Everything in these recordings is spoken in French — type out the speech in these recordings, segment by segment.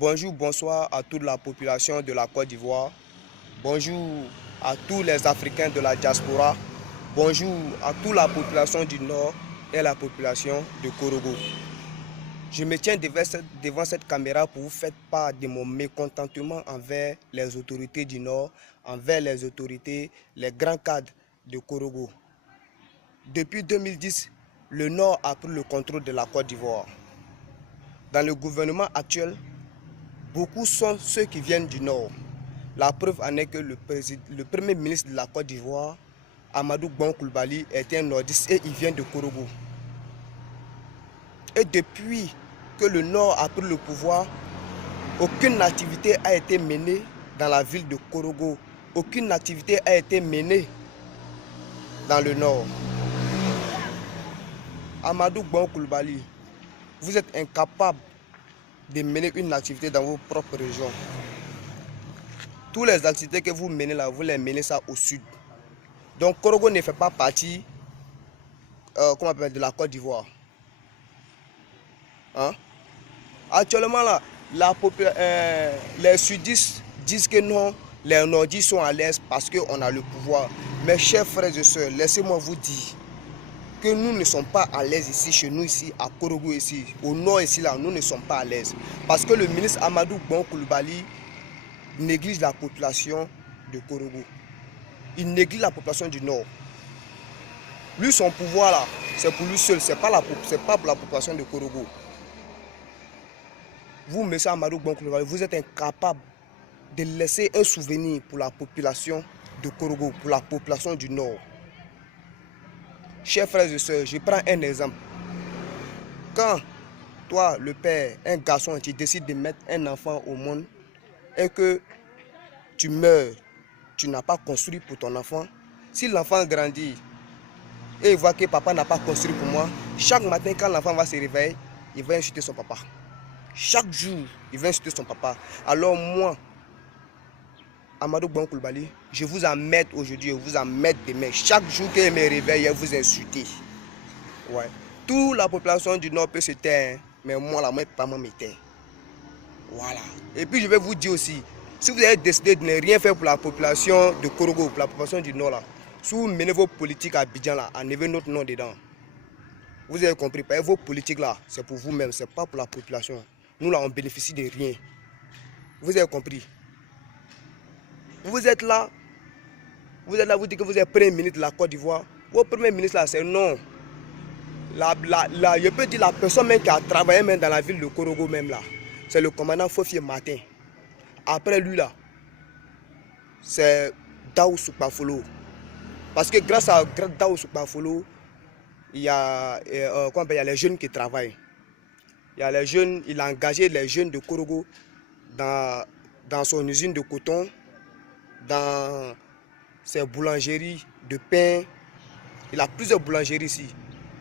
Bonjour, bonsoir à toute la population de la Côte d'Ivoire. Bonjour à tous les Africains de la diaspora. Bonjour à toute la population du Nord et la population de Korogo. Je me tiens devant cette caméra pour vous faire part de mon mécontentement envers les autorités du Nord, envers les autorités, les grands cadres de Korogo. Depuis 2010, le Nord a pris le contrôle de la Côte d'Ivoire. Dans le gouvernement actuel, beaucoup sont ceux qui viennent du Nord. La preuve en est que le premier ministre de la Côte d'Ivoire, Amadou Bon Coulibaly, est un nordiste et il vient de Korogo. Et depuis que le Nord a pris le pouvoir, aucune activité a été menée dans la ville de Korogo. Aucune activité a été menée dans le Nord. Amadou Bon Coulibaly, vous êtes incapable de mener une activité dans vos propres régions. Toutes les activités que vous menez là, vous les menez ça au sud. Donc Korogo ne fait pas partie de la Côte d'Ivoire. Hein? Actuellement là, les sudistes disent que non, les nordistes sont à l'aise parce qu'on a le pouvoir. Mes chers frères et sœurs, laissez-moi vous dire que nous ne sommes pas à l'aise ici, chez nous ici, à Korogo ici, au nord ici là, nous ne sommes pas à l'aise. Parce que le ministre Amadou Bon Coulibaly néglige la population de Korogo. Il néglige la population du nord. Lui, son pouvoir là, c'est pour lui seul, c'est pas pour la population de Korogo. Vous, monsieur Amadou Bon Coulibaly, vous êtes incapable de laisser un souvenir pour la population de Korogo, pour la population du nord. Chers frères et sœurs, je prends un exemple. Quand toi, le père, un garçon, tu décides de mettre un enfant au monde et que tu meurs, tu n'as pas construit pour ton enfant. Si l'enfant grandit et il voit que papa n'a pas construit pour moi, chaque matin quand l'enfant va se réveiller, il va insulter son papa. Chaque jour, il va insulter son papa. Alors moi, Amadou Bon Coulibaly, je vous emmène aujourd'hui, je vous emmène demain. Chaque jour que je me réveille, je vous insulte. Ouais. Toute la population du Nord peut se taire, mais moi, là, moi, pas me taire. Voilà. Et puis, je vais vous dire aussi, si vous avez décidé de ne rien faire pour la population de Korogo, pour la population du Nord, là, si vous menez vos politiques à Abidjan, là, enlevez notre nom dedans. Vous avez compris, vos politiques, là, c'est pour vous-même, c'est pas pour la population. Nous, là, on bénéficie de rien. Vous avez compris. Vous êtes là, vous dites que vous êtes premier ministre de la Côte d'Ivoire. Votre premier ministre là, c'est non. Je peux dire la personne même qui a travaillé même dans la ville de Korogo même là, c'est le commandant Fofié Martin. Après lui là, c'est Daou Soukbafolo. Parce que grâce à Daou Soukbafolo, il y a les jeunes qui travaillent. Il y a les jeunes, il a engagé les jeunes de Korogo dans son usine de coton, dans ses boulangeries de pain. Il a plusieurs boulangeries ici.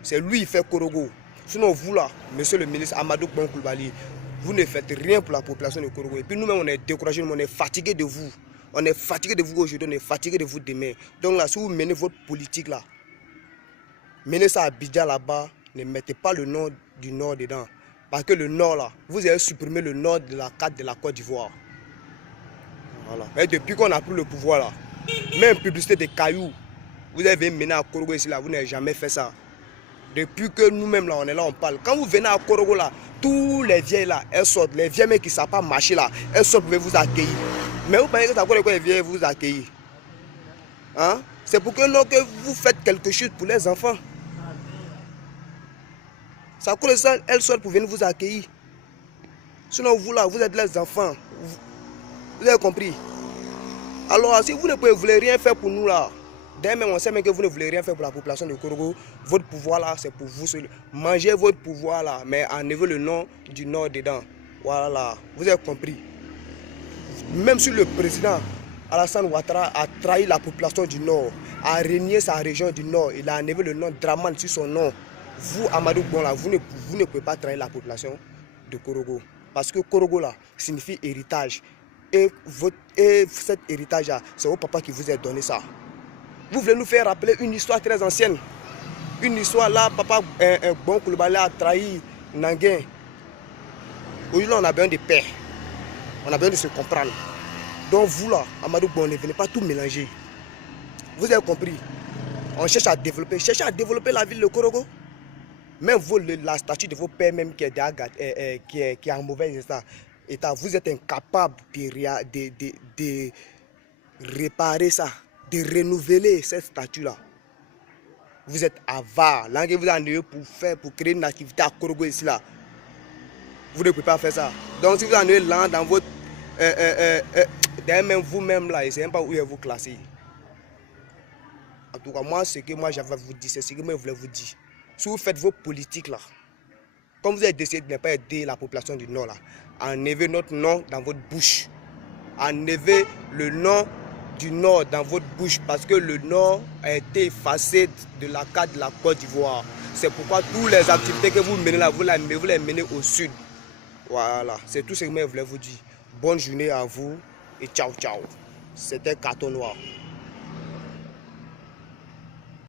C'est lui qui fait Korogo. Sinon vous là, monsieur le ministre Amadou Bon Coulibaly, vous ne faites rien pour la population de Korogo. Et puis nous-mêmes on est découragés, on est fatigués de vous. On est fatigué de vous aujourd'hui, on est fatigué de vous demain. Donc là, si vous menez votre politique là, menez ça à Abidjan là-bas, ne mettez pas le nom du Nord dedans. Parce que le Nord là, vous avez supprimé le Nord de la carte de la Côte d'Ivoire. Voilà. Et depuis qu'on a pris le pouvoir là, même publicité de cailloux, vous avez mené à Korogo ici là, vous n'avez jamais fait ça. Depuis que nous-mêmes là, on est là, on parle. Quand vous venez à Korogo là, tous les vieilles là, elles sortent. Les vieilles mecs qui ne savent pas marcher là, elles sortent pour vous accueillir. Mais vous pensez que c'est quoi les vieilles vous accueillir? Hein? C'est pour que, non, que vous faites quelque chose pour les enfants. C'est à cause de ça, elles sortent pour venir vous accueillir. Sinon vous là, vous êtes les enfants. Vous avez compris? Alors si vous ne voulez rien faire pour nous là, d'ailleurs on sait même que vous ne voulez rien faire pour la population de Korogo, votre pouvoir là c'est pour vous seul. Mangez votre pouvoir là, mais enlevez le nom du Nord dedans. Voilà, vous avez compris. Même si le président Alassane Ouattara a trahi la population du Nord, a régné sa région du Nord, il a enlevé le nom Dramane sur son nom. Vous, Amadou Bon là, vous ne pouvez pas trahir la population de Korogo. Parce que Korogo là signifie héritage. Et cet héritage là, c'est votre papa qui vous a donné ça. Vous voulez nous faire rappeler une histoire très ancienne. Une histoire là, papa Bon Coulibaly a trahi Nanguin. Aujourd'hui on a besoin de paix. On a besoin de se comprendre. Donc vous là, Amadou Bon, ne venez pas tout mélanger. Vous avez compris? On cherche à développer. Cherchez à développer la ville de Korogo. Même vous, la statue de vos pères même qui est en mauvais état, vous êtes incapable de réparer ça, de renouveler cette statue-là. Vous êtes avare. Là que vous en avez pour créer une activité à Korogo ici là. Vous ne pouvez pas faire ça. Donc si vous en avez là dans votre... d'ailleurs même vous-même là, je ne sais même pas où est vous classez. En tout cas, moi, ce que moi j'avais à vous dire, c'est ce que moi je voulais vous dire. Si vous faites vos politiques là, comme vous avez décidé de ne pas aider la population du Nord là, enlevez notre nom dans votre bouche. Enlevez le nom du Nord dans votre bouche parce que le Nord a été effacé de la carte de la Côte d'Ivoire. C'est pourquoi toutes les activités que vous menez là, vous les menez au sud. Voilà, c'est tout ce que je voulais vous dire. Bonne journée à vous et ciao ciao. C'était Carton Noir.